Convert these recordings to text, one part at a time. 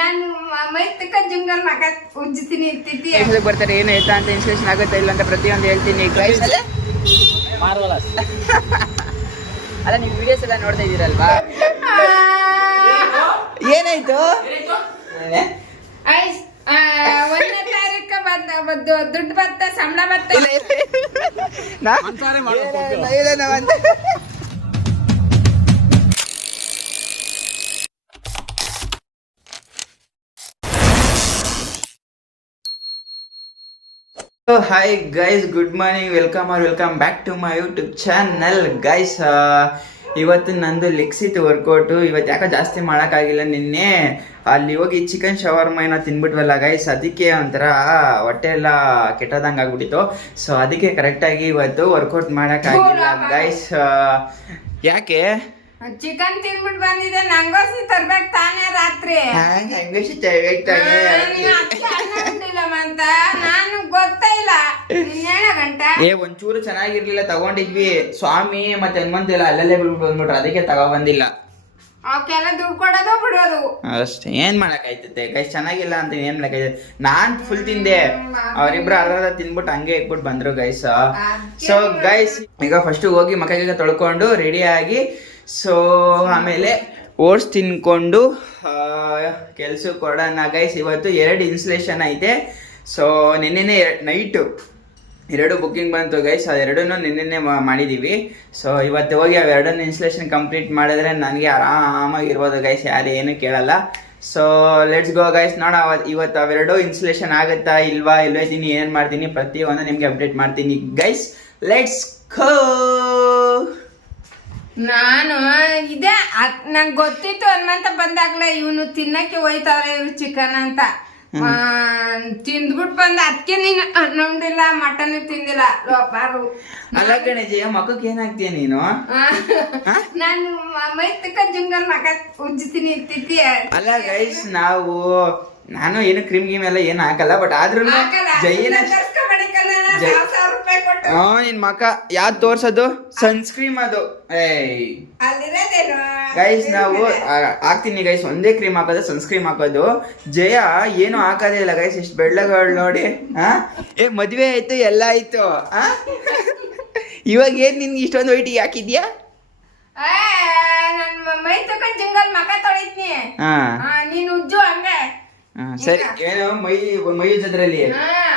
ನಾನು ಮೈತಕ ಜಂಗಲ್ ಮಗ ಉಜ್ಜುತ್ತೀನಿ ತಿತ್ತಿ ಬರ್ತಾರೆ ಏನು ಆಯ್ತಾ ಅಂತ ಇನ್ಸ್ಪಿರೇಷನ್ ಆಗುತ್ತೆ ಇಲ್ಲ ಅಂತ ಪ್ರತಿಯೊಂದು ಹೇಳ್ತೀನಿ ಗೈಸ್. ಅಲ್ಲ ನೀವು ವಿಡಿಯೋಸ್ ಎಲ್ಲ ನೋಡ್ತಾ ಇದ್ದೀರಲ್ವಾ? ಏನಾಯ್ತು? 1ನೇ ತಾರೀಕು ದುಡ್ಡು ಬತ್ತ ಸಂಬಳ ಬತ್ತ hi guys, good morning, welcome back to my YouTube channel guys. ಇವತ್ತು ನಂದು ಲೆಗ್ಸಿತ್ತು ವರ್ಕೌಟು. ಇವತ್ತು ಯಾಕೋ ಜಾಸ್ತಿ ಮಾಡೋಕ್ಕಾಗಿಲ್ಲ. ನಿನ್ನೆ ಅಲ್ಲಿ ಹೋಗಿ ಚಿಕನ್ ಶವರ್ಮ ಏನೋ ತಿನ್ಬಿಟ್ವಲ್ಲ ಗೈಸ್, ಅದಕ್ಕೆ ಒಂಥರ ಹೊಟ್ಟೆ ಎಲ್ಲ ಕೆಟ್ಟದಂಗೆ ಆಗ್ಬಿಟ್ಟಿತ್ತು. ಸೊ ಅದಕ್ಕೆ ಕರೆಕ್ಟಾಗಿ ಇವತ್ತು ವರ್ಕೌಟ್ ಮಾಡೋಕ್ಕಾಗಿಲ್ಲ ಗೈಸ್. ಯಾಕೆ? ಚಿಕನ್ ತಿನ್ಬಿಟ್ಟು ಬಂದಿದೆ, ನಂಗೋಸಿ ತರ್ಬೇಕು ತಾನೇ ರಾತ್ರಿ. ಅಂತ ನಾನು ಗೊತ್ತಿಲ್ಲ ಒಂಚೂರು ಚೆನ್ನಾಗಿರ್ಲಿಲ್ಲ, ತಗೊಂಡಿದ್ವಿ. ಸ್ವಾಮಿ ಮತ್ತೆ ಹನುಮಂತ ಎಲ್ಲ ಅಲ್ಲಲ್ಲೇ ಬಿಡ್ಬಿಟ್ಟು ಬಂದ್ಬಿಟ್ರು, ಅದಕ್ಕೆ ತಗೊಬಂದಿಲ್ಲ. ಅವಕ್ಕೆಲ್ಲ ದುಡ್ಡು ಕೊಡೋದು ಬಿಡೋದು ಅಷ್ಟೇ. ಏನ್ ಮಾಡಕ್ಕಾಯ್ತತೆ ಗೈಸ್, ಚೆನ್ನಾಗಿಲ್ಲ ಅಂತ ಏನ್ ಮಾಡಕ್ಕಾಯ್ತದೆ. ನಾನ್ ಫುಲ್ ತಿಂದೆ, ಅವರಿಬ್ರು ಅರ್ಧ ತಿನ್ಬಿಟ್ಟು ಹಂಗೆ ಇಟ್ಬಿಟ್ಟು ಬಂದ್ರು ಗೈಸ್. ಸೊ ಗೈಸ್, ಈಗ ಫಸ್ಟ್ ಹೋಗಿ ಮಕ್ಕಳಿಗೆ ತೊಳ್ಕೊಂಡು ರೆಡಿ ಆಗಿ, ಸೊ ಆಮೇಲೆ ಓಟ್ಸ್ ತಿನ್ಕೊಂಡು ಕೆಲ್ಸಕ್ಕೆ ಕೊಡೋಣ ಗೈಸ್. ಇವತ್ತು 2 ಇನ್ಸ್ಟಲೇಷನ್ ಐತೆ. ಸೊ ನಿನ್ನೆನೆ ನೈಟು 2 ಬುಕ್ಕಿಂಗ್ ಬಂತು ಗೈಸ್. ಅದೆರಡನ್ನೂ ನಿನ್ನೆ ಮಾಡಿದ್ದೀವಿ. ಸೊ ಇವತ್ತು ಹೋಗಿ ಅವೆರಡನ್ನು ಇನ್ಸ್ಟಲೇಷನ್ ಕಂಪ್ಲೀಟ್ ಮಾಡಿದ್ರೆ ನನಗೆ ಆರಾಮಾಗಿರ್ಬೋದು ಗೈಸ್, ಯಾರು ಏನು ಕೇಳಲ್ಲ. ಸೊ ಲೆಟ್ಸ್ ಗೋ ಗೈಸ್, ನೋಡ ಇವತ್ತು ಅವೆರಡು ಇನ್ಸ್ಟಲೇಷನ್ ಆಗುತ್ತಾ ಇಲ್ವಾ, ಇದ್ದೀನಿ ಏನು ಮಾಡ್ತೀನಿ ಪ್ರತಿಯೊಂದು ನಿಮಗೆ ಅಪ್ಡೇಟ್ ಮಾಡ್ತೀನಿ ಗೈಸ್. Let's go. ನಾನು ಇದೇ ನಂಗೆ ಗೊತ್ತಿತ್ತು ಹನುಮಂತ ಬಂದಾಗ್ಲೇ ಇವನು ತಿನ್ನಕ್ಕೆ ಹೋಯ್ತಾವ್ರೆ ಇವ್ರು ಚಿಕನ್ ಅಂತ. ತಿಂದ್ಬಿಟ್ಟು ಬಂದ, ಅದಕ್ಕೆ ನೀನು ನೋಡಿಲ್ಲ, ಮಟನ್ ತಿಂದಿಲ್ಲ ಲೋಪಾರು. ಅಲ್ಲ ಗಣೇಶ, ಮಕ್ಕಕ್ಕೆ ಏನಾಗ್ತೀಯ ನೀನು? ನಾನು ಮೈತಕ ಜಂಗಲ್ ಮಗ ಉಜ್ಜುತ್ತೀನಿ ತಿತ್ತಿ. ಅಲ್ಲ ಗೈಸ್, ನಾನು ಏನು ಕ್ರೀಮ್ ಗೀಮ್ ಎಲ್ಲ ಏನು ಹಾಕಲ್ಲ, ಬಟ್ ಆದ್ರೂ ಜೈನ ನಿನ್ ಮಕ್ಕ ಯಾವ್ದು ತೋರ್ಸೋದು? ಸನ್ಸ್ಕ್ರೀಮ್ ಅದು. ಗೈಸ್ ನಾವು ಹಾಕ್ತೀನಿ ಗೈಸ್, ಒಂದೇ ಕ್ರೀಮ್ ಹಾಕೋದು, ಸನ್ಸ್ಕ್ರೀಮ್ ಹಾಕೋದು. ಜಯ ಏನು ಹಾಕೋದೇ ಇಲ್ಲ ಗೈಸ್, ಇಷ್ಟು ಬೆಳ್ಳಗಳು ನೋಡಿ. ಮದ್ವೆ ಆಯ್ತು, ಎಲ್ಲ ಆಯ್ತು. ಇವಾಗ ಏನ್ ನಿನ್ಗೆ ಇಷ್ಟೊಂದು ವೈಟ್ ಹಾಕಿದ್ಯಾ? ನನ್ ಮೈ ತಕೊಂಡ್ ಜಂಗಲ್ ಮಕ ತೊಳಿತೀನಿ, ನೀನು ಉಜ್ಜು ಹಂಗೆ. ಸರಿ, ಏನು ಮೈ ಉಜ್ಜೋದ್ರಲ್ಲಿ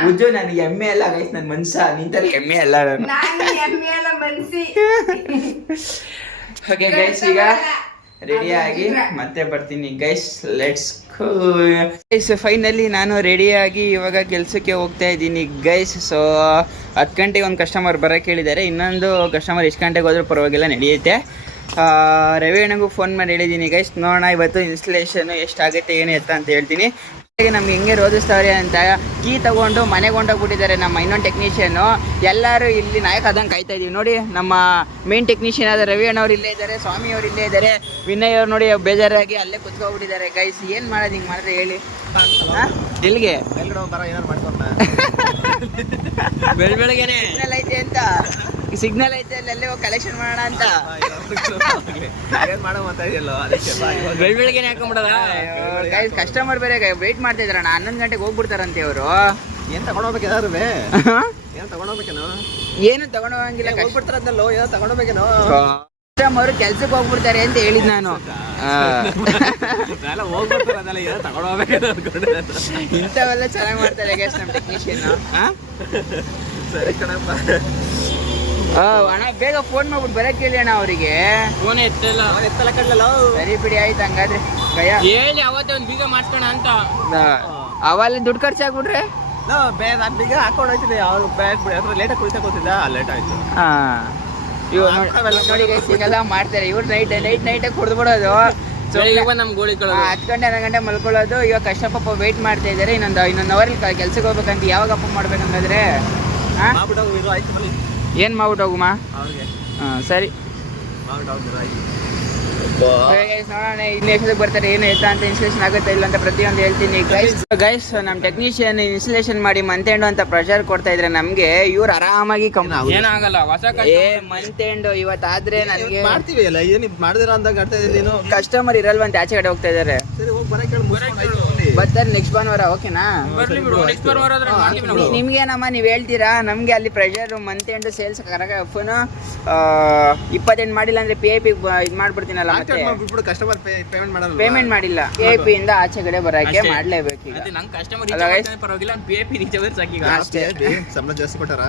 ಉಜ್ಜು. ನನ್ಗೆ ಎಮ್ಮೆ ಅಲ್ಲ ಗೈಸ್, ನನ್ ಮನ್ಸ ನಿಂತಲ್ಲಿ ಎಮ್ಮೆ ಅಲ್ಲ ನಾನು. ಎಮ್ಮೆ ಅಲ್ಲ ಮನ್ಸಿ. ಓಕೆ ಗೈಸ್, ಈಗ ರೆಡಿ ಆಗಿ ಮತ್ತೆ ಬರ್ತೀನಿ guys. Let's go guys. Finally ನಾನು ರೆಡಿ ಆಗಿ ಇವಾಗ ಕೆಲಸಕ್ಕೆ ಹೋಗ್ತಾ ಇದ್ದೀನಿ ಗೈಸ್. ಸೊ 10 ಗಂಟೆಗೆ ಒಂದು ಕಸ್ಟಮರ್ ಬರೋಕ್ಕೆ ಹೇಳಿದ್ದಾರೆ. ಇನ್ನೊಂದು ಕಸ್ಟಮರ್ ಎಷ್ಟು ಗಂಟೆಗೆ ಹೋದ್ರೂ ಪರವಾಗಿಲ್ಲ, ನಡೆಯುತ್ತೆ. ರವಿ ಅಣ್ಣಗೂ ಫೋನ್ ಮಾಡಿ ಹೇಳಿದ್ದೀನಿ ಗೈಸ್. ನೋಡೋಣ ಇವತ್ತು ಇನ್ಸ್ಟಲೇಷನು ಎಷ್ಟಾಗುತ್ತೆ ಏನು ಎತ್ತ ಅಂತ ಹೇಳ್ತೀನಿ. ನಮ್ಗೆ ಹೆಂಗೆ ರೋಧಿಸ್ತಾವ್ರೆ ಅಂತ ಕೀ ತಗೊಂಡು ಮನೆಗೆ ಹೊಂಟೋಗ್ಬಿಟ್ಟಿದ್ದಾರೆ ನಮ್ಮ ಇನ್ನೊಂದು ಟೆಕ್ನಿಷಿಯನು. ಎಲ್ಲರೂ ಇಲ್ಲಿ ನಾಯಕ ಆದಂಗೆ ಕಾಯ್ತಾ ಇದೀವಿ ನೋಡಿ. ನಮ್ಮ ಮೇನ್ ಟೆಕ್ನಿಷಿಯನ್ ಆದ ರವಿ ಅಣ್ಣವ್ರು ಇಲ್ಲೇ ಇದ್ದಾರೆ, ಸ್ವಾಮಿ ಅವ್ರು ಇಲ್ಲೇ ಇದ್ದಾರೆ, ವಿನಯ್ ಅವ್ರು ನೋಡಿ ಬೇಜಾರಾಗಿ ಅಲ್ಲೇ ಕುತ್ಕೊಬಿಟ್ಟಿದ್ದಾರೆ ಗೈಸ್. ಏನು ಮಾಡೋದು ಹಿಂಗೆ ಮಾಡಿದ್ರೆ ಹೇಳಿ? ಎಲ್ಲಿಗೆ ಬೆಳಗ್ಗೆನೆ ಸಿಗ್ನಲ್ ಐತೆ ಅಂತ, ಸಿಗ್ನಲ್ ಐತೆ ಅಲ್ಲೇ ಹೋಗಿ ಕಲೆಕ್ಷನ್ ಮಾಡೋಣ ಅಂತ ಬೆಳಗ್ಗೆನೆ ಹಾಕೊಂಡ್ಬಿಡೋದ ಗೈಸ್. ಕಸ್ಟಮರ್ ಬೇರೆ ವೆಯ್ಟ್ ಮಾಡ್ತಾ ಇದ್ರಣ್ಣ, 11 ಗಂಟೆಗೆ ಹೋಗ್ಬಿಡ್ತಾರಂತೆ ಅವರು. ಏನ್ ತಗೊಂಡೋಗ್ಬೇಕು? ಏನ್ ತಗೊಂಡೋಗ್ಬೇಕೇನೋ? ಏನು ತಗೊಂಡೋಗಂಗಿಲ್ಲ, ಹೋಗ್ಬಿಡ್ತಾರಲ್ಲ, ಏನೋ ತಗೊಂಡೋಗ್ಬೇಕೇನೋ. ಕಸ್ಟಮರ್ ಕೆಲ್ಸಕ್ಕೆ ಹೋಗ್ಬಿಡ್ತಾರೆ ಅಂತ ಹೇಳಿದ್ ನಾನು. ಇಂಥವೆಲ್ಲ ಚೆನ್ನಾಗಿ ಮಾಡ್ತಾರೆ ಗೈಸ್ ನಮ್ಮ ಟೆಕ್ನಿಷಿಯನ್. ಅಣ್ಣ ಬೇಗ ಫೋನ್ ಮಾಡ್ಬಿಟ್ಟು ಬರಕ್ ಹೇಳಿ ಅಣ್ಣ ಅವರಿಗೆ. ಫೋನ್ ಎತ್ತಲ್ಲ ಕಡ್ಲಲ್ಲ. ಸರಿ ಬಿಡಿ, ಆಯ್ತು ಹಂಗಾದ್ರೆ. ಹೇಳಿ ಅವತ್ತೇ ಒಂದು ಬೀಗ ಮಾಡ್ಸ್ಕೊಣ ಅಂತ. ಅವೆಲ್ಲ ದುಡ್ಡು ಖರ್ಚಾಗ್ಬಿಟ್ರೆ ನಾನು ಬೀಗ ಹಾಕೊಂಡು ಹೋಗ್ತಿದ್ದೆ. ಅವ್ರು ಬ್ಯಾಗ್ ಬಿಡಿ ಅದ್ರ ಲೇಟಾಗಿ ಕುಳಿತಾ ಕೂತಿದ್ದ, ಲೇಟ್ ಆಯ್ತು. ನೋಡಿ ಗೈಸ್, ಈಗೆಲ್ಲ ಮಾಡ್ತಾರೆ ಇವ್ರು. ನೈಟ್ ಕುಡ್ದ್ಬಿಡೋದು, ನಮ್ ಗೋಳಿಗಳು 10 ಗಂಟೆ 11 ಗಂಟೆ ಮಲ್ಕೊಳ್ಳೋದು. ಇವಾಗ ಕಷ್ಟ ಪಾಪ ವೆಯ್ಟ್ ಮಾಡ್ತಾ ಇದ್ದಾರೆ. ಇನ್ನೊಂದು ಅವರಲ್ಲಿ ಕೆಲ್ಸಕ್ಕೆ ಹೋಗ್ಬೇಕಂತ. ಯಾವಾಗ ಅಪ್ಪ ಮಾಡ್ಬೇಕಂದ್ರೆ ಏನ್ ಮಾಡ್ಬಿಟ್ಟು ಹೋಗುಮಾ ಅವ್ರಿಗೆ? ಸರಿ ನೋಡೋಣ ಇನ್ನು ಎಷ್ಟೊತ್ತಿಗೆ ಬರ್ತಾರೆ ಏನು ಎತ್ತ ಅಂತ ಇನ್ಸ್ಟಲೇಷನ್ ಆಗುತ್ತೆ ಇಲ್ಲ ಅಂತ ಪ್ರತಿಯೊಂದು ಹೇಳ್ತೀನಿ ಗೈಸ್. ನಮ್ಮ ಟೆಕ್ನಿಷಿಯನ್ ಇನ್ಸ್ಟಲೇಷನ್ ಮಾಡಿ ಮಂತ್ ಎಂಡ್ ಅಂತ ಪ್ರೆಷರ್ ಕೊಡ್ತಾ ಇದ್ರೆ ನಮ್ಗೆ ಇವ್ರು ಆರಾಮಾಗಿ ಏನಾಗಲ್ಲ. ಮಂತ್ ಎಂಡ್ ಇವತ್ತಾದ್ರೆ ನನಗೆ ಮಾಡ್ತೀವಿ ಅಲ್ಲ, ಏನ್ ಮಾಡಿದಿರ ಅಂತ ಕಸ್ಟಮರ್ ಇರಲ್ವಂತ ಆಚೆ ಕಡೆ ಹೋಗ್ತಾ ಇದಾರೆ. ಸರಿ ಬರ್ತಾರೆ ನೆಕ್ಸ್ಟ್ ಭಾನುವಾರ ಓಕೆನಾ? ನಿಮ್ಗೇನಮ್ಮ ನೀವು ಹೇಳ್ತೀರಾ, ನಮಗೆ ಅಲ್ಲಿ pressure month end sales phone 28 ಮಾಡಿಲ್ಲ ಅಂದ್ರೆ PIP ಇದು ಮಾಡ್ಬಿಡ್ತೀನಲ್ಲ, ಮತ್ತೆ ಕಸ್ಟಮರ್ ಪೇಮೆಂಟ್ ಮಾಡಿಲ್ಲ PIP ಇಂದ ಆಚೆ ಕಡೆ ಬರೋಕೆ ಮಾಡ್ಲೇಬೇಕು ಈಗ. ಸಂಬಳ ಜಾಸ್ತಿ ಕೊಟ್ಟಾರ?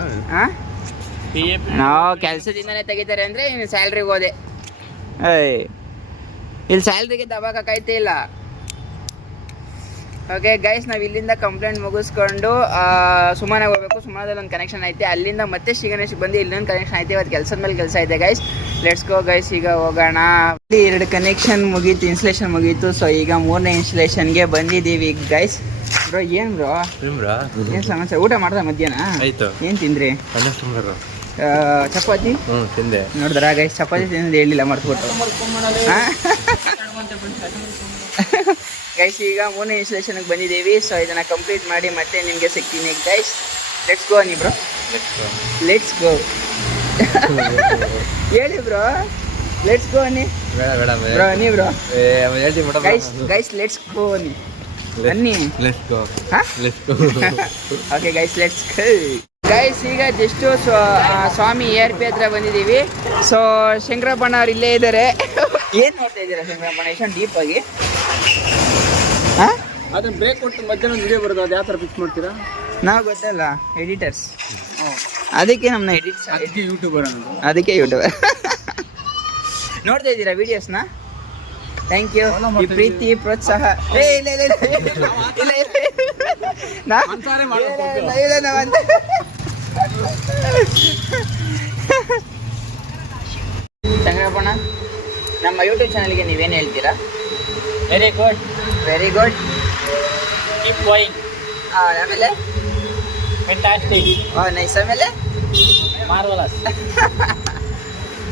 ನಾವು ಕೆಲಸದಿಂದನೇ ತೆಗಿತಾರೆ ಅಂದ್ರೆ ಇನ್ನು ಸ್ಯಾಲ್ರಿಗೆ ಹೋದೆ. ಇಲ್ಲಿ ಸ್ಯಾಲ್ರಿಗೆ ದಬಾಕೈತೆ ಇಲ್ಲ. ಓಕೆ ಗೈಸ್, ನಾವು ಇಲ್ಲಿಂದ ಕಂಪ್ಲೇಂಟ್ ಮುಗಿಸ್ಕೊಂಡು ಸುಮ್ಮನೆ ಹೋಗ್ಬೇಕು. ಸುಮ್ಮನದಲ್ಲಿ ಒಂದು ಕನೆಕ್ಷನ್ ಐತೆ, ಅಲ್ಲಿಂದ ಮತ್ತೆ ಶ್ರೀಗಣೇಶಕ್ಕೆ ಬಂದು ಇಲ್ಲೊಂದು ಕನೆಕ್ಷನ್ ಐತೆ. ಇವತ್ತು ಕೆಲಸದ ಮೇಲೆ ಕೆಲಸ ಐತೆ ಗೈಸ್. ಲೆಟ್ಸ್ ಗೋ ಗೈಸ್, ಈಗ ಹೋಗೋಣ. 2 ಕನೆಕ್ಷನ್ ಮುಗೀತು, ಇನ್ಸ್ಟಲೇಷನ್ ಮುಗೀತು. ಸೊ ಈಗ 3ನೇ ಇನ್ಸ್ಟಲೇಷನ್ಗೆ ಬಂದಿದ್ದೀವಿ ಗೈಸ್. ಬ್ರೋ ಏನು ಬ್ರೋ ಏನು ಸಮಸ್ಯೆ? ಊಟ ಮಾಡ್ದ ಮಧ್ಯಾಹ್ನ? ಆಯ್ತು. ಏನು ತಿಂದ್ರಿ? ಚಪಾತಿ ತಿಂದೆ. ನೋಡಿದ್ರಾ ಗೈಸ್, ಚಪಾತಿ ತಿಂದು ಹೇಳಿಲ್ಲ, ಮರ್ತ್ಬಿಟ್ಟು. ಗೈಸ್ ಈಗ 3ನೇ ಇನ್ಸ್ಟಲೇಷನ್ಗೆ ಬಂದಿದ್ದೀವಿ. ಸೊ ಇದನ್ನ ಕಂಪ್ಲೀಟ್ ಮಾಡಿ ಮತ್ತೆ ನಿಮಗೆ ಸಿಗ್ತೀನಿ ಗೈಸ್. ಲೆಟ್ಸ್ ಗೋ ನೀ ಬ್ರೋ, ಲೆಟ್ಸ್ ಗೋ ಹೇಳಿ ಬ್ರೋ, ಲೆಟ್ಸ್ ಗೋ ನೀ ಬ್ರೋ, ನೀ ಬ್ರೋ ಗೈಸ್ ಲೆಟ್ಸ್ ಗೋ ನೀ ಬನ್ನಿ. Okay guys let's go guys. ಈಗ ಜಸ್ಟ್ ಸ್ವಾಮಿ ARP ಹತ್ರ ಬಂದಿದ್ದೀವಿ. ಸೊ ಶಂಕರಪ್ಪಣ್ಣ ಅವ್ರು ಇಲ್ಲೇ ಇದ್ದಾರೆ. ಏನು ನೋಡ್ತಾ ಇದ್ದೀರಾ ಶಂಕರಪ್ಪಣ್ಣ ಇಷ್ಟೊಂದು ಡೀಪ್ ಆಗಿ? ಅದನ್ನ ಬ್ರೇಕ್ ಕೊಟ್ಟು ಮಧ್ಯಾಹ್ನ ವಿಡಿಯೋ ಬರೋದು, ಅದು ಯಾವ ಥರ ಫಿಕ್ಸ್ ಮಾಡ್ತೀರಾ? ನಾವು ಗೊತ್ತಲ್ಲ ಎಡಿಟರ್ಸ್, ಅದಕ್ಕೆ ನಮ್ಮನ್ನ ಎಡಿಟ್ಸ್, ಅದಕ್ಕೆ ಯೂಟ್ಯೂಬರ್ ಅನ್ನೋದು, ಅದಕ್ಕೆ ಯೂಟ್ಯೂಬರ್. ನೋಡ್ತಾ ಇದ್ದೀರಾ ವಿಡಿಯೋಸ್ನ? Thank you. ಈ ಪ್ರೀತಿ ಪ್ರೋತ್ಸಾಹ ಶಂಕರಪ್ಪಣ್ಣ, ನಮ್ಮ ಯೂಟ್ಯೂಬ್ ಚಾನಲ್ಗೆ ನೀವೇನು ಹೇಳ್ತೀರಾ? Very good, very good, keep going. ಆಮೇಲೆ ಫ್ಯಾಂಟಾಸ್ಟಿಕ್, ನೈಸ್, ಆಮೇಲೆ ಮಾರ್ವಲಸ್.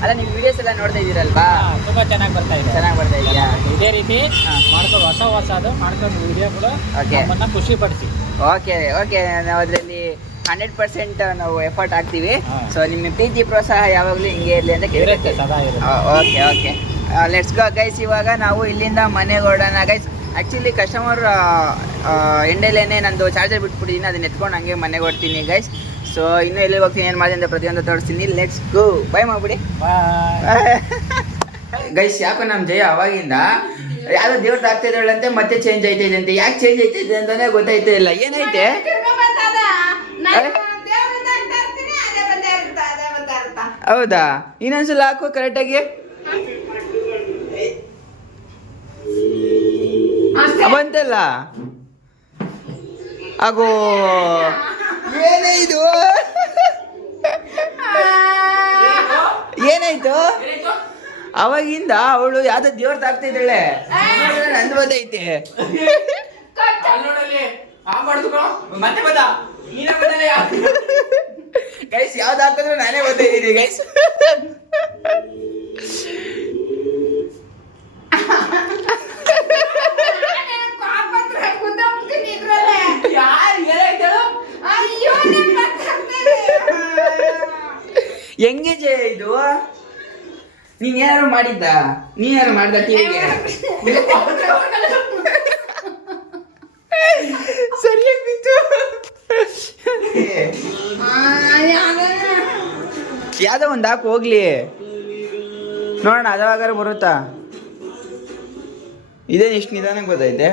ಅಲ್ಲ ನಿಮ್ಮ ವಿಡಿಯೋಸ್ ಎಲ್ಲ ನೋಡ್ತಾ ಇದ್ದೀರಲ್ವಾ? ತುಂಬಾ ಚೆನ್ನಾಗಿ ಬರ್ತಾ ಇದೆ. ಚೆನ್ನಾಗಿ ಬರ್ತಾ ಇದೆಯಾ? ಇದೇ ರೀತಿ ಮಾಡ್ಕೊಂಡು ಹೊಸದು ಮಾಡ್ಕೊಂಡು ವಿಡಿಯೋಗಳು ನಮ್ಮನ್ನ ಖುಷಿ ಪಡಿಸಿ. ಓಕೆ ಓಕೆ, ನಾವು ಅದರಲ್ಲಿ 100% ನಾವು ಎಫರ್ಟ್ ಹಾಕ್ತೀವಿ. ಸೊ ನಿಮ್ಮ ಪ್ರೀತಿ ಪ್ರೋತ್ಸಾಹ ಯಾವಾಗಲೂ ಹಿಂಗೆ ಇರಲಿ ಅಂತ ಇರುತ್ತೆ, ಸದಾ ಇರುತ್ತೆ. Okay okay, let's go guys. ಇವಾಗ ನಾವು ಇಲ್ಲಿಂದ ಮನೆಗೆ ಹೊರಡೋಣ ಗೈಸ್. ಆ್ಯಕ್ಚುಲಿ ಕಸ್ಟಮರ್ ಎಂಡೇಲೇನೆ ನಂದು ಚಾರ್ಜರ್ ಬಿಟ್ಬಿಟ್ಟಿದ್ದೀನಿ, ಅದನ್ನ ಎತ್ಕೊಂಡು ಹಂಗೆ ಮನೆಗೆ ಹೊಡ್ತೀನಿ ಗೈಸ್. ಸೊ ಇನ್ನೂ ಎಲ್ಲಿ ಹೋಗ್ತೀನಿ, ಏನು ಮಾಡಿದೆ ಅಂತ ಪ್ರತಿಯೊಂದು ತೋರಿಸ್ತೀನಿ. ಲೆಟ್ಸ್ ಗೋ, ಬೈ ಮಾಡ್ಬಿಡಿ ಗೈಸ್. ಯಾಕೋ ನಮ್ಮ ಜಯ ಅವಾಗಿಂದ ಯಾವ್ದೋ ದೇವ್ರದ್ದು ಆಗ್ತಾ ಇದ್ದಾಳಂತೆ, ಮತ್ತೆ ಚೇಂಜ್ ಆಯ್ತಿದೆ ಅಂತೆ. ಯಾಕೆ ಚೇಂಜ್ ಆಯ್ತಿದೆ ಅಂತಾನೆ ಗೊತ್ತಾಯ್ತಾ ಇಲ್ಲ. ಏನೈತೆ? ಹೌದಾ? ಇನ್ನೊಂದ್ಸಲ ಹಾಕೋ ಕರೆಕ್ಟಾಗಿ. ಬಂತಲ್ಲ ಆಗೋ. ಏನೇ ಇದು? ಏನಾಯ್ತು? ಅವಾಗಿಂದ ಅವಳು ಯಾವ್ದೋ ದೇವ್ರದ್ದು ಆಗ್ತಾ ಇದ್ದಾಳೆ, ನಂದು ಬಂದೈತೆ. ಗೈಸ್ ಯಾವ್ದು ಹಾಕಿದ್ರು ನಾನೇ ಬರ್ತಾ ಇದ್ದೀನಿ ಗೈಸ್. ಹೆಂಗೆ ಜಯ ಇದು? ನೀನ್ ಏನಾರು ಮಾಡಿದ್ದ? ನೀನಾರು ಮಾಡ್ದ ಟಿವಿಗೆ? ಸರಿಯಾಗಿ ಬಿತ್ತು. ಯಾವ್ದೋ ಒಂದು ಹಾಕು ಹೋಗ್ಲಿ, ನೋಡೋಣ ಅದಾಗಾರ ಬರುತ್ತಾ. ಇದೇನು ಇಷ್ಟು ನಿಧಾನಕ್ಕೆ ಗೊತ್ತೈತೆ?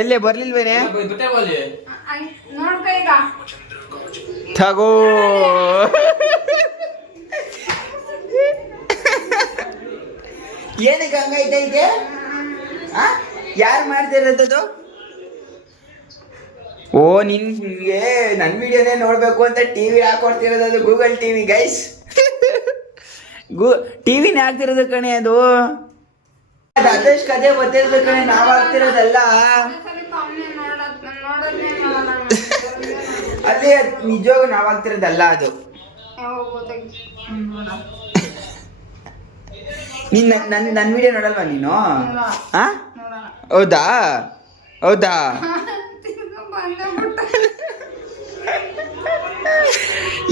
ಎಲ್ಲೇ ಬರ್ಲಿಲ್ವೇನೆ? ತಗೋ. ಏನಕ್ಕೆ ಹಂಗೈತೈತೆ? ಯಾರು ಮಾಡ್ತಿರೋದದು? ಓ, ನಿನ್ಗೆ ನನ್ನ ವಿಡಿಯೋನೇ ನೋಡ್ಬೇಕು ಅಂತ ಟಿವಿ ಹಾಕೊಡ್ತಿರೋದು, ಅದು ಗೂಗಲ್ ಟಿವಿ ಗೈಸ್. ಟಿವಿನೇ ಆಗ್ತಿರೋದು ಕಣೆ ಅದು. ಅದಷ್ಟು ಕತೆ ಗೊತ್ತಿರೋದು ಕಣೆ, ನಾವು ಆಗ್ತಿರೋದಲ್ಲ. ಅಲ್ಲಿ ನಿಜವಾಗ ನಾವು ಆಗ್ತಿರೋದಲ್ಲ ಅದು. ನೀನ್ ನನ್ನ ವಿಡಿಯೋ ನೋಡಲ್ವಾ ನೀನು ಹಾ ಹೌದಾ ಹೌದಾ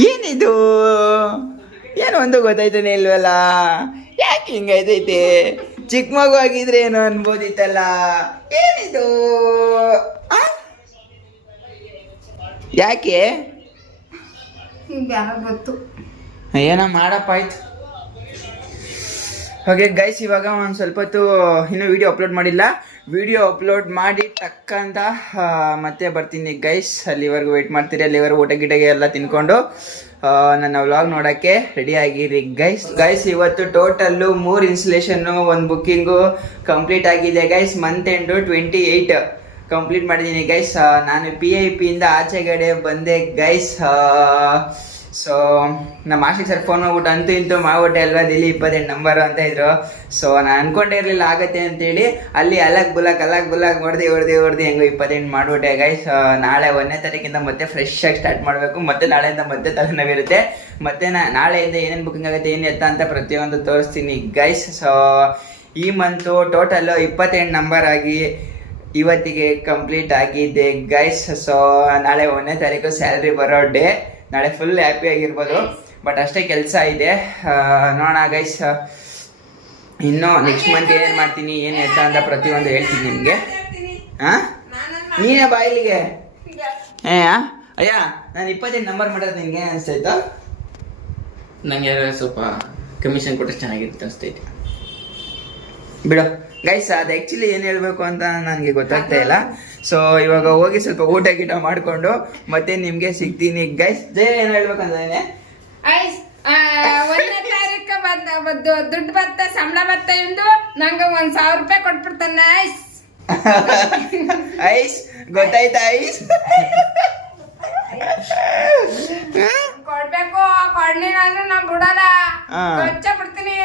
ಏನಿದು ಏನು ಒಂದು ಗೊತ್ತಾಯ್ತಾನೆ ಇಲ್ವಲ್ಲ ಯಾಕೆ ಹಿಂಗೈತೈತೆ ಚಿಕ್ಕ ಮಗು ಆಗಿದ್ರೆ ಏನೋ ಅನ್ಬೋದಿತ್ತಲ್ಲ ಏನಿದು ಆ? ಯಾಕೆ ಗೊತ್ತು ಏನೋ ಮಾಡಪ್ಪ ಆಯ್ತು. ಹಾಗೆ ಗೈಸ್ ಇವಾಗ ಒಂದು ಸ್ವಲ್ಪ ಹೊತ್ತು ಇನ್ನೂ ವಿಡಿಯೋ ಅಪ್ಲೋಡ್ ಮಾಡಿಲ್ಲ. ವಿಡಿಯೋ ಅಪ್ಲೋಡ್ ಮಾಡಿ ಟಕ್ಕಂತ ಮತ್ತೆ ಬರ್ತೀನಿ ಗೈಸ್. ಅಲ್ಲಿವರೆಗೂ ವೆಯ್ಟ್ ಮಾಡ್ತೀರಿ. ಅಲ್ಲಿವರೆಗೂ ಊಟ ಗಿಟಗೆ ಎಲ್ಲ ತಿನ್ಕೊಂಡು ನನ್ನ ವ್ಲಾಗ್ ನೋಡೋಕ್ಕೆ ರೆಡಿ ಆಗಿರಿ ಗೈಸ್. ಇವತ್ತು ಟೋಟಲ್ಲು 3 ಇನ್ಸ್ಟಲೇಷನ್ನು 1 ಬುಕ್ಕಿಂಗು ಕಂಪ್ಲೀಟ್ ಆಗಿದೆ ಗೈಸ್. ಮಂತ್ ಎಂಡು 28 ಕಂಪ್ಲೀಟ್ ಮಾಡಿದ್ದೀನಿ ಗೈಸ್. ನಾನು PIP ಇಂದ ಆಚೆಗಡೆ ಬಂದೆ ಗೈಸ್. ಸೊ ನಮ್ಮ ಆಶಿಕ್ ಸರ್ ಫೋನ್ ಮಾಡ್ಬಿಟ್ಟು ಅಂತೂ ಇಂತೂ ಮಾಡ್ಬಿಟ್ಟೆ ಅಲ್ವಾ ದಿಲ್ಲಿ 28 ನಂಬರು ಅಂತ ಇದ್ರು. ಸೊ ನಾನು ಅನ್ಕೊಂಡೇ ಇರಲಿಲ್ಲ ಆಗತ್ತೆ ಅಂತೇಳಿ ಅಲ್ಲಿ ಅಲಗ್ ಬುಲಕ್ ಹೊಡೆದು ಹೆಂಗೋ 28 ಮಾಡಿಬಿಟ್ಟೆ ಗೈಸ್. ನಾಳೆ 1ನೇ ತಾರೀಕಿಂದ ಮತ್ತೆ ಫ್ರೆಶ್ ಆಗಿ ಸ್ಟಾರ್ಟ್ ಮಾಡಬೇಕು. ಮತ್ತೆ ನಾಳೆಯಿಂದ ಮತ್ತೆ ತಲೆನೋವಿರುತ್ತೆ. ಮತ್ತೆ ನಾಳೆಯಿಂದ ಏನೇನು ಬುಕ್ಕಿಂಗ್ ಆಗುತ್ತೆ ಏನು ಎತ್ತ ಅಂತ ಪ್ರತಿಯೊಂದು ತೋರಿಸ್ತೀನಿ ಗೈಸ್. ಸೊ ಈ ಮಂತು ಟೋಟಲ್ಲು 28 ನಂಬರ್ ಆಗಿ ಇವತ್ತಿಗೆ ಕಂಪ್ಲೀಟ್ ಆಗಿದೆ ಗೈಸ್. ಸೊ ನಾಳೆ 1ನೇ ತಾರೀಕು ಸ್ಯಾಲ್ರಿ ಬರೋ ಡೇ. ನಾಳೆ ಫುಲ್ ಹ್ಯಾಪಿ ಆಗಿರ್ಬೋದು. ಬಟ್ ಅಷ್ಟೇ ಕೆಲಸ ಇದೆ. ನೋಡೋಣ ಗೈಸ್. ಇನ್ನು ನೆಕ್ಸ್ಟ್ ಮಂತ್ ಏನೇನು ಮಾಡ್ತೀನಿ ಏನು ಎತ್ತ ಅಂತ ಪ್ರತಿಯೊಂದು ಹೇಳ್ತೀನಿ ನಿಮಗೆ. ಹಾಂ ನೀನೇ ಬಾಯಿಲಿಗೆ ಅಯ್ಯ ನಾನು 28 ನಂಬರ್ ಮಾಡೋದು ನಿನ್ಗೆ ಅನಿಸ್ತೈತಾ? ನಂಗೆ ಸ್ವಲ್ಪ ಕಮಿಷನ್ ಕೊಟ್ಟರೆ ಚೆನ್ನಾಗಿರುತ್ತೆ ಅನಿಸ್ತೈತೆ. ಬಿಡು ಗೈಸ್. ಅದು ಆ್ಯಕ್ಚುಲಿ ಏನು ಹೇಳಬೇಕು ಅಂತ ನನಗೆ ಗೊತ್ತಾಗ್ತಾ ಇಲ್ಲ. ಸೊ ಇವಾಗ ಹೋಗಿ ಸ್ವಲ್ಪ ಊಟ ಗೀಟ ಮಾಡಿಕೊಂಡು ಮತ್ತೆ ನಿಮಗೆ ಸಿಗ್ತೀನಿ ಗೈಸ್. ಏನು ಹೇಳ್ಬೇಕಂದ್ರೆ ಐಸ್ 1ನೇ ತಾರೀಕು ದುಡ್ಡು ಬತ್ತ ಸಂಬಳ ಬತ್ತ ಎಂದು ನಂಗೆ 1,000 ರೂಪಾಯಿ ಕೊಟ್ಬಿಡ್ತಾನೆ ಐಸ್. ಐಸ್ ಗೊತ್ತಾಯ್ತಾ ಐಸ್? ಕೊಡ್ಬೇಕು ಕೊಡ್ಲಿಲ್ಲ ಅಂದ್ರೆ ನಾ ಬಿಡಲ್ಲ ಕೊಚ್ಚ ಬಿಡ್ತೀನಿ.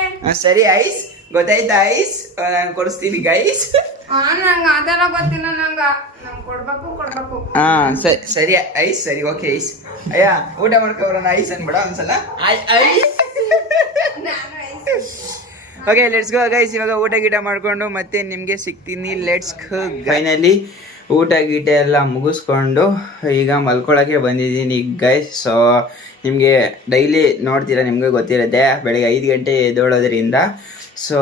ಸರಿ ಐಸ್ ಗೊತ್ತಾಯ್ತಾ ಐಸ್? ನಾನು ಕೊಡಿಸ್ತೀನಿ ಗೈಸ್. ನಂಗೆ ಅದೆಲ್ಲ ಗೊತ್ತಿಲ್ಲ. ನಂಗೆ ಕೊಡ್ಬೇಕು. ಸರಿ ಐಸ್. ಸರಿ ಓಕೆ ಐಸ್. ಅಯ್ಯ ಊಟ ಮಾಡ್ಕೊಬರೋಣ ಐಸ್ ಅನ್ಬೇಡ ಒಂದ್ಸಲ. Ice okay let's go guys. ಇವಾಗ ಊಟ ಗೀಟ ಮಾಡ್ಕೊಂಡು ಮತ್ತೆ ನಿಮಗೆ ಸಿಗ್ತೀನಿ. Let's go. ಫೈನಲಿ ಊಟ ಗೀಟ ಎಲ್ಲ ಮುಗಿಸ್ಕೊಂಡು ಈಗ ಮಲ್ಕೊಳಕ್ಕೆ ಬಂದಿದ್ದೀನಿ ಗೈಸ್. ಸೊ ನಿಮಗೆ ಡೈಲಿ ನೋಡ್ತೀರಾ, ನಿಮಗೆ ಗೊತ್ತಿರುತ್ತೆ ಬೆಳಗ್ಗೆ 5 ಗಂಟೆ ಎದ್ದೇಳೋದ್ರಿಂದ. ಸೊ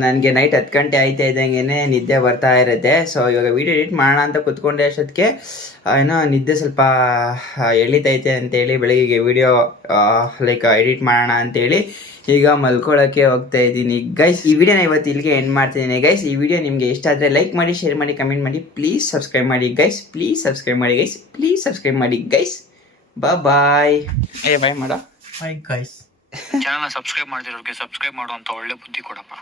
ನನಗೆ ನೈಟ್ 10 ಗಂಟೆ ಆಯ್ತಾ ಇದ್ದಂಗೆ ನಿದ್ದೆ ಬರ್ತಾ ಇರುತ್ತೆ. ಸೊ ಇವಾಗ ವೀಡಿಯೋ ಎಡಿಟ್ ಮಾಡೋಣ ಅಂತ ಕೂತ್ಕೊಂಡೆ ಅಷ್ಟೊತ್ತಿಗೆ ಏನೋ ನಿದ್ದೆ ಸ್ವಲ್ಪ ಎಳಿತೈತೆ ಅಂತೇಳಿ ಬೆಳಗ್ಗೆಗೆ ವೀಡಿಯೋ ಎಡಿಟ್ ಮಾಡೋಣ ಅಂತೇಳಿ ಈಗ ಮಲ್ಕೊಳ್ಳೋಕ್ಕೆ ಹೋಗ್ತಾ ಇದ್ದೀನಿ ಗೈಸ್. ಈ ವಿಡಿಯೋನ ಇವತ್ತು ಇಲ್ಲಿಗೆ ಎಂಡ್ ಮಾಡ್ತಿದ್ದೀನಿ ಗೈಸ್. ಈ ವಿಡಿಯೋ ನಿಮಗೆ ಇಷ್ಟ ಆದರೆ ಲೈಕ್ ಮಾಡಿ, ಶೇರ್ ಮಾಡಿ, ಕಮೆಂಟ್ ಮಾಡಿ. ಪ್ಲೀಸ್ ಸಬ್ಸ್ಕ್ರೈಬ್ ಮಾಡಿ ಗೈಸ್. ಪ್ಲೀಸ್ ಸಬ್ಸ್ಕ್ರೈಬ್ ಮಾಡಿ ಗೈಸ್. ಬಾಯ್. ಬಾಯ್ ಮಾಡ. Bye guys. ಚಾನಲ್ನ ಸಬ್ಸ್ಕ್ರೈಬ್ ಮಾಡಿರೋರಿಗೆ ಸಬ್ಸ್ಕ್ರೈಬ್ ಮಾಡುವಂತ ಒಳ್ಳೆ ಬುದ್ಧಿ ಕೊಡಪ್ಪ.